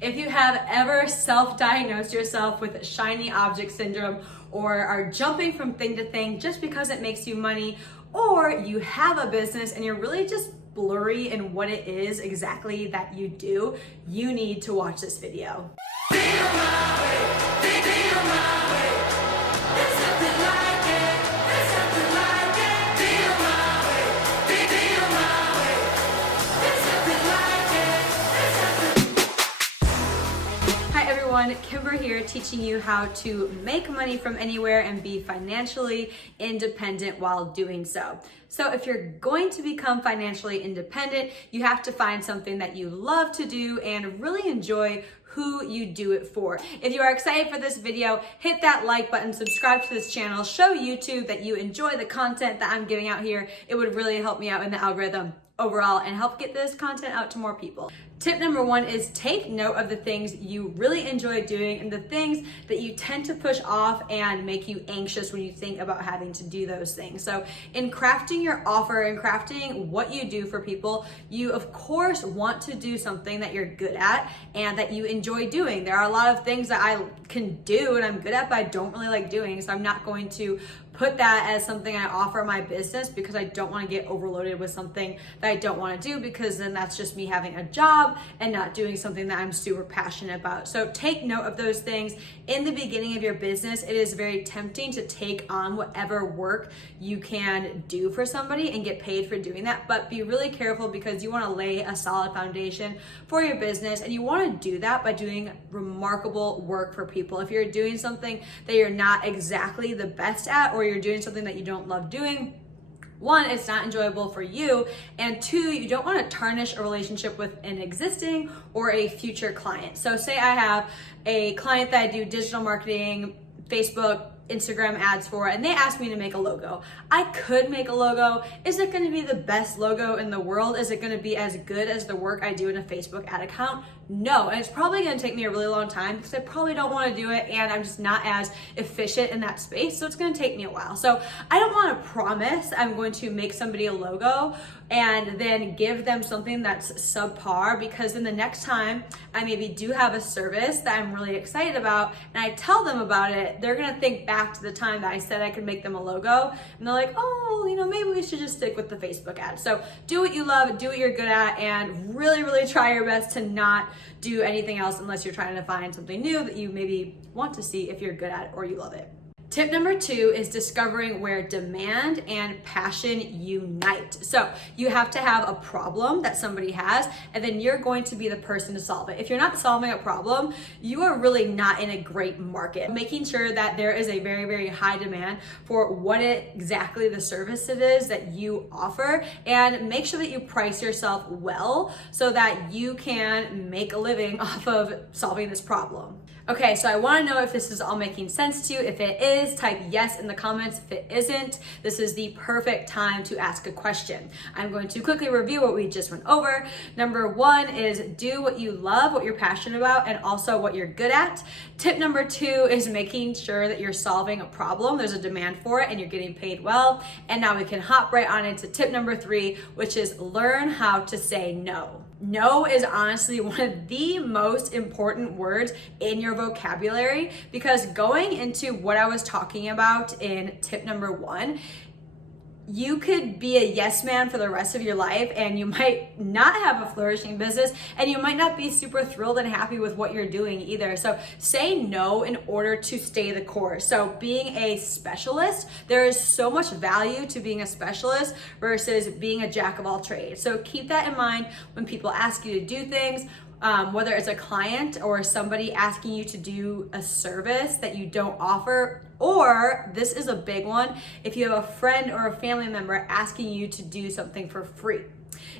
If you have ever self-diagnosed yourself with shiny object syndrome or are jumping from thing to thing just because it makes you money, or you have a business and you're really just blurry in what it is exactly that you do, you need to watch this video. Kimber here, teaching you how to make money from anywhere and be financially independent while doing so. So if you're going to become financially independent, you have to find something that you love to do and really enjoy who you do it for. If you are excited for this video, hit that like button, subscribe to this channel, show YouTube that you enjoy the content that I'm giving out here. It would really help me out in the algorithm overall and help get this content out to more people. Tip number one is take note of the things you really enjoy doing and the things that you tend to push off and make you anxious when you think about having to do those things. So in crafting your offer and crafting what you do for people, you of course want to do something that you're good at and that you enjoy doing. There are a lot of things that I can do and I'm good at, but I don't really like doing. So I'm not going to put that as something I offer my business because I don't want to get overloaded with something that I don't want to do, because then that's just me having a job and not doing something that I'm super passionate about. So take note of those things. In the beginning of your business, it is very tempting to take on whatever work you can do for somebody and get paid for doing that, but be really careful because you want to lay a solid foundation for your business, and you want to do that by doing remarkable work for people. If you're doing something that you're not exactly the best at, or you're doing something that you don't love doing, one, it's not enjoyable for you, and two, you don't want to tarnish a relationship with an existing or a future client. So say I have a client that I do digital marketing, Facebook, Instagram ads for, and they asked me to make a logo. I could make a logo. Is it going to be the best logo in the world? Is it going to be as good as the work I do in a Facebook ad account? No, and it's probably going to take me a really long time because I probably don't want to do it and I'm just not as efficient in that space, so it's going to take me a while. So I don't want to promise I'm going to make somebody a logo and then give them something that's subpar, because then the next time I maybe do have a service that I'm really excited about and I tell them about it, they're going to think back to the time that I said I could make them a logo and they're like, oh, maybe we should just stick with the Facebook ad. So do what you love, do what you're good at, and really, really try your best to not do anything else unless you're trying to find something new that you maybe want to see if you're good at it or you love it. Tip number two is discovering where demand and passion unite. So you have to have a problem that somebody has, and then you're going to be the person to solve it. If you're not solving a problem, you are really not in a great market. Making sure that there is a very, very high demand for what exactly the service it is that you offer, and make sure that you price yourself well so that you can make a living off of solving this problem. Okay, so I want to know if this is all making sense to you. If it is, type yes in the comments. If it isn't, this is the perfect time to ask a question. I'm going to quickly review what we just went over. Number one is do what you love, what you're passionate about, and also what you're good at. Tip number two is making sure that you're solving a problem. There's a demand for it and you're getting paid well. And now we can hop right on into tip number three, which is learn how to say no. No is honestly one of the most important words in your vocabulary, because going into what I was talking about in tip number one, you could be a yes man for the rest of your life and you might not have a flourishing business and you might not be super thrilled and happy with what you're doing either. So say no in order to stay the course. So being a specialist, there is so much value to being a specialist versus being a jack of all trades. So keep that in mind when people ask you to do things. Whether it's a client or somebody asking you to do a service that you don't offer, or this is a big one, if you have a friend or a family member asking you to do something for free.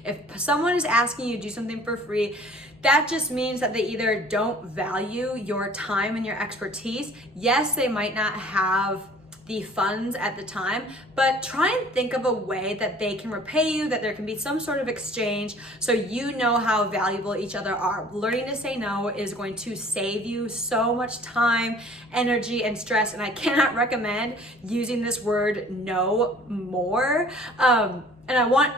If someone is asking you to do something for free, that just means that they either don't value your time and your expertise. Yes, they might not have the funds at the time, but try and think of a way that they can repay you, that there can be some sort of exchange so you know how valuable each other are. Learning to say no is going to save you so much time, energy, and stress, and I cannot recommend using this word no more. And I want,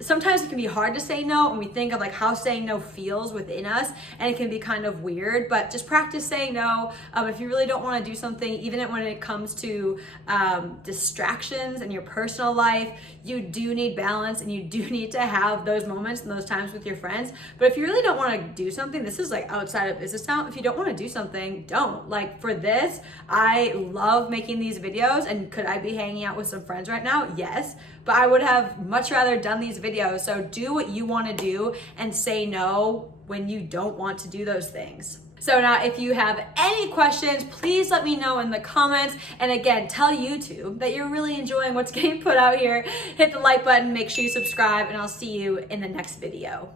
sometimes it can be hard to say no, and we think of like how saying no feels within us, and it can be kind of weird, but just practice saying no. If you really don't want to do something, even when it comes to distractions in your personal life, you do need balance, and you do need to have those moments and those times with your friends. But if you really don't want to do something, this is like outside of business now. If you don't want to do something, don't. Like for this, I love making these videos, and could I be hanging out with some friends right now? Yes, but I would have much rather done these videos. So do what you want to do and say no when you don't want to do those things. So now if you have any questions, please let me know in the comments. And again, tell YouTube that you're really enjoying what's getting put out here. Hit the like button, make sure you subscribe, and I'll see you in the next video.